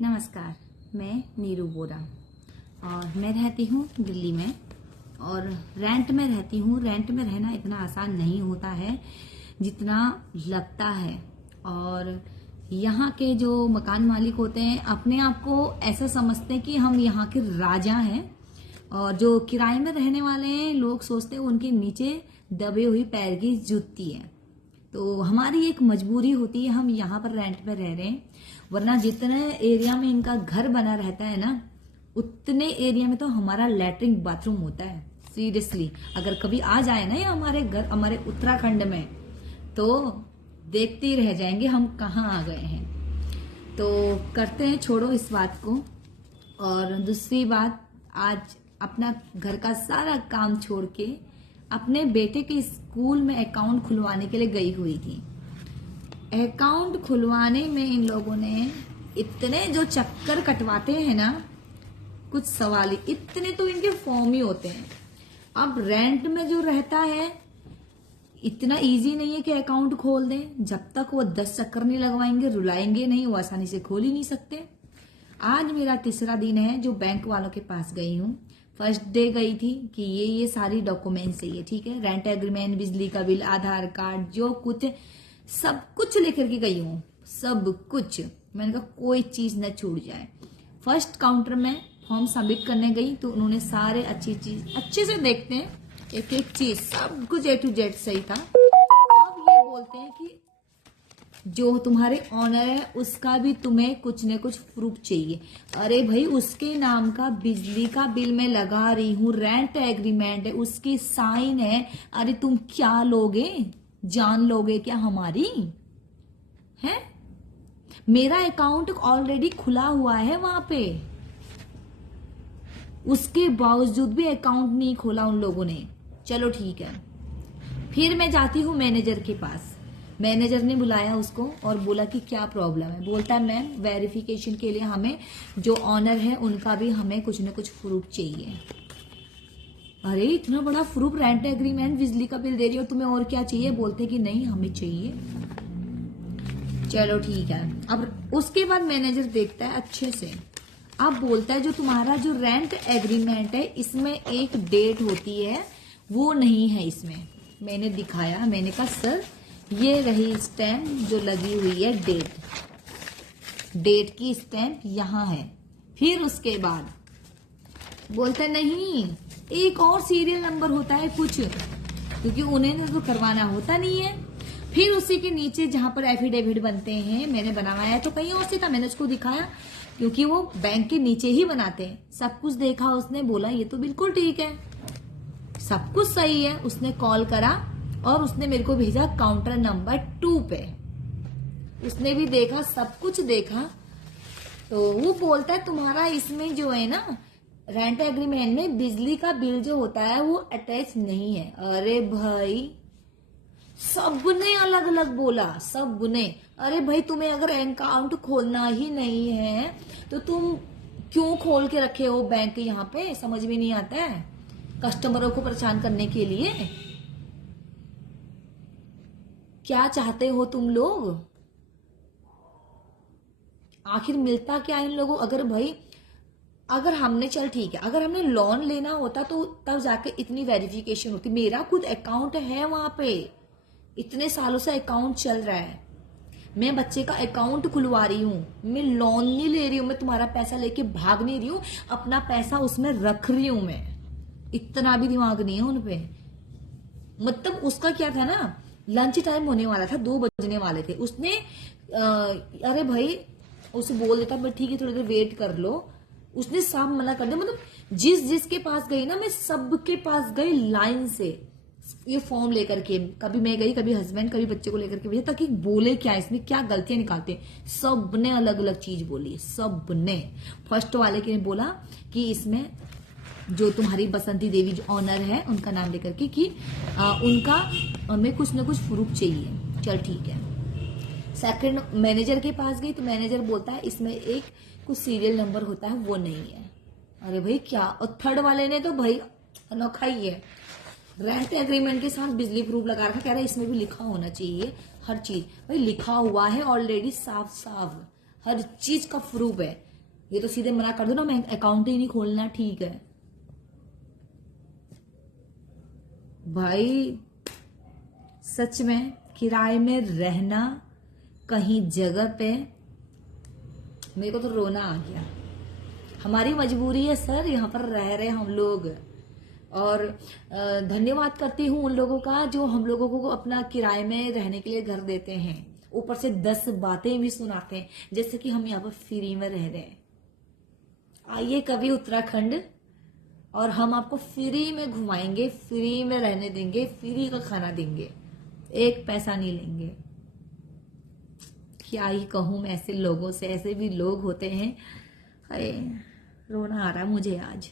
नमस्कार, मैं नीरू बोरा और मैं रहती हूँ दिल्ली में और रेंट में रहती हूँ। रेंट में रहना इतना आसान नहीं होता है जितना लगता है। और यहाँ के जो मकान मालिक होते हैं अपने आप को ऐसा समझते हैं कि हम यहाँ के राजा हैं, और जो किराए में रहने वाले हैं लोग सोचते हैं उनके नीचे दबे हुई पैर की जूती है। तो हमारी एक मजबूरी होती है, हम यहाँ पर रेंट पे रह रहे हैं, वरना जितने एरिया में इनका घर बना रहता है ना उतने एरिया में तो हमारा लैट्रिन बाथरूम होता है। सीरियसली अगर कभी आ जाए ना ये हमारे घर, हमारे उत्तराखंड में, तो देखते ही रह जाएंगे हम कहाँ आ गए हैं। तो करते हैं, छोड़ो इस बात को। और दूसरी बात, आज अपना घर का सारा काम छोड़ के अपने बेटे के स्कूल में अकाउंट खुलवाने के लिए गई हुई थी। अकाउंट खुलवाने में इन लोगों ने इतने जो चक्कर कटवाते हैं ना, कुछ सवाल ही, इतने तो इनके फॉर्म ही होते हैं। अब रेंट में जो रहता है इतना इजी नहीं है कि अकाउंट खोल दें। जब तक वो 10 चक्कर नहीं लगवाएंगे, रुलाएंगे नहीं, वो आसानी से खोल ही नहीं सकते। आज मेरा तीसरा दिन है जो बैंक वालों के पास गई हूँ। फर्स्ट डे गई थी कि ये सारी डॉक्यूमेंट्स चाहिए, ठीक है, रेंट एग्रीमेंट, बिजली का बिल, आधार कार्ड, जो कुछ सब कुछ लेकर के गई हूँ, सब कुछ। मैंने कहा कोई चीज न छूट जाए। फर्स्ट काउंटर में फॉर्म सबमिट करने गई तो उन्होंने सारे अच्छे से देखते हैं, एक एक चीज, सब कुछ A to Z सही था। अब ये बोलते हैं कि जो तुम्हारे ऑनर है उसका भी तुम्हें कुछ न कुछ प्रूफ चाहिए। अरे भाई, उसके नाम का बिजली का बिल मैं लगा रही हूँ, रेंट एग्रीमेंट है, उसकी साइन है। अरे तुम क्या लोगे, जान लोगे क्या हमारी? है मेरा अकाउंट ऑलरेडी खुला हुआ है वहां पे, उसके बावजूद भी अकाउंट नहीं खोला उन लोगों ने। चलो ठीक है, फिर मैं जाती हूँ मैनेजर के पास। मैनेजर ने बुलाया उसको और बोला कि क्या प्रॉब्लम है। बोलता है मैम, वेरिफिकेशन के लिए हमें जो ऑनर है उनका भी हमें कुछ न कुछ प्रूफ चाहिए। अरे इतना बड़ा प्रूफ, रेंट एग्रीमेंट, बिजली का बिल दे रही हो, तुम्हें और क्या चाहिए? बोलते कि नहीं हमें चाहिए। चलो ठीक है। अब उसके बाद मैनेजर देखता है अच्छे से, अब बोलता है जो तुम्हारा जो रेंट एग्रीमेंट है इसमें एक डेट होती है, वो नहीं है इसमें। मैंने दिखाया, मैंने कहा सर ये रही स्टैम्प जो लगी हुई है, डेट की स्टैम्प यहाँ है। फिर उसके बाद बोलता है नहीं, एक और सीरियल नंबर होता है कुछ, क्योंकि उन्हें तो करवाना होता नहीं है। फिर उसी के नीचे जहां पर एफिडेविट बनते हैं, मैंने बनवाया तो कहीं और से था, मैंने उसको दिखाया क्योंकि वो बैंक के नीचे ही बनाते हैं। सब कुछ देखा उसने, बोला ये तो बिल्कुल ठीक है, सब कुछ सही है। उसने कॉल करा और उसने मेरे को भेजा काउंटर नंबर 2 पे। उसने भी देखा, सब कुछ देखा, तो वो बोलता है तुम्हारा इसमें जो है ना रेंट एग्रीमेंट में बिजली का बिल जो होता है वो अटैच नहीं है। अरे भाई, सबने अलग अलग बोला, सबने। अरे भाई, तुम्हें अगर अकाउंट खोलना ही नहीं है तो तुम क्यों खोल के रखे हो बैंक यहाँ पे? समझ में नहीं आता है, कस्टमरों को परेशान करने के लिए। क्या चाहते हो तुम लोग? आखिर मिलता क्या इन लोगों? अगर हमने, चल ठीक है, अगर हमने लोन लेना होता तो तब जाके इतनी वेरिफिकेशन होती। मेरा खुद अकाउंट है वहां पे, इतने सालों से अकाउंट चल रहा है, मैं बच्चे का अकाउंट खुलवा रही हूँ, मैं लोन नहीं ले रही हूँ, मैं तुम्हारा पैसा लेके भाग नहीं रही हूँ, अपना पैसा उसमें रख रही हूँ मैं। इतना भी दिमाग नहीं है उनपे। मतलब उसका क्या था ना, लंच टाइम होने वाला था, 2 बजने वाले थे। उसने अरे भाई, उसे बोल देता ठीक है थोड़ी देर वेट कर लो, उसने साफ मना कर दिया। मतलब जिसके पास गई ना, मैं सबके पास गई लाइन से ये फॉर्म लेकर के। कभी मैं गई, कभी हस्बैंड, कभी बच्चे को लेकर के भेजा, ताकि बोले क्या इसमें, क्या गलतियां निकालते हैं। सबने अलग अलग चीज बोली, सबने। फर्स्ट वाले के ने बोला कि इसमें जो तुम्हारी बसंती देवी जो ऑनर है उनका नाम लेकर के कि उनका हमें कुछ न कुछ प्रूफ चाहिए। चल ठीक है। सेकंड मैनेजर के पास गई तो मैनेजर बोलता है इसमें एक कुछ सीरियल नंबर होता है, वो नहीं है। अरे भाई क्या? और थर्ड वाले ने तो भाई अनोखा ही है, रेंट एग्रीमेंट के साथ बिजली प्रूफ लगा रखा, कह रहा है इसमें भी लिखा होना चाहिए हर चीज। भाई लिखा हुआ है ऑलरेडी, साफ साफ हर चीज का प्रूफ है। ये तो सीधे मना कर दो ना, मैं अकाउंट ही नहीं खोलना, ठीक है भाई। सच में किराए में रहना कहीं जगह पे, मेरे को तो रोना आ गया। हमारी मजबूरी है सर, यहाँ पर रह रहे हम लोग। और धन्यवाद करती हूँ उन लोगों का जो हम लोगों को अपना किराए में रहने के लिए घर देते हैं, ऊपर से 10 बातें भी सुनाते हैं, जैसे कि हम यहाँ पर फ्री में रह रहे हैं। आइए कभी उत्तराखंड और हम आपको फ्री में घुमाएंगे, फ्री में रहने देंगे, फ्री का खाना देंगे, 1 पैसा नहीं लेंगे। क्या ही कहूं मैं ऐसे लोगों से, ऐसे भी लोग होते हैं। हाय रोना आ रहा है मुझे आज।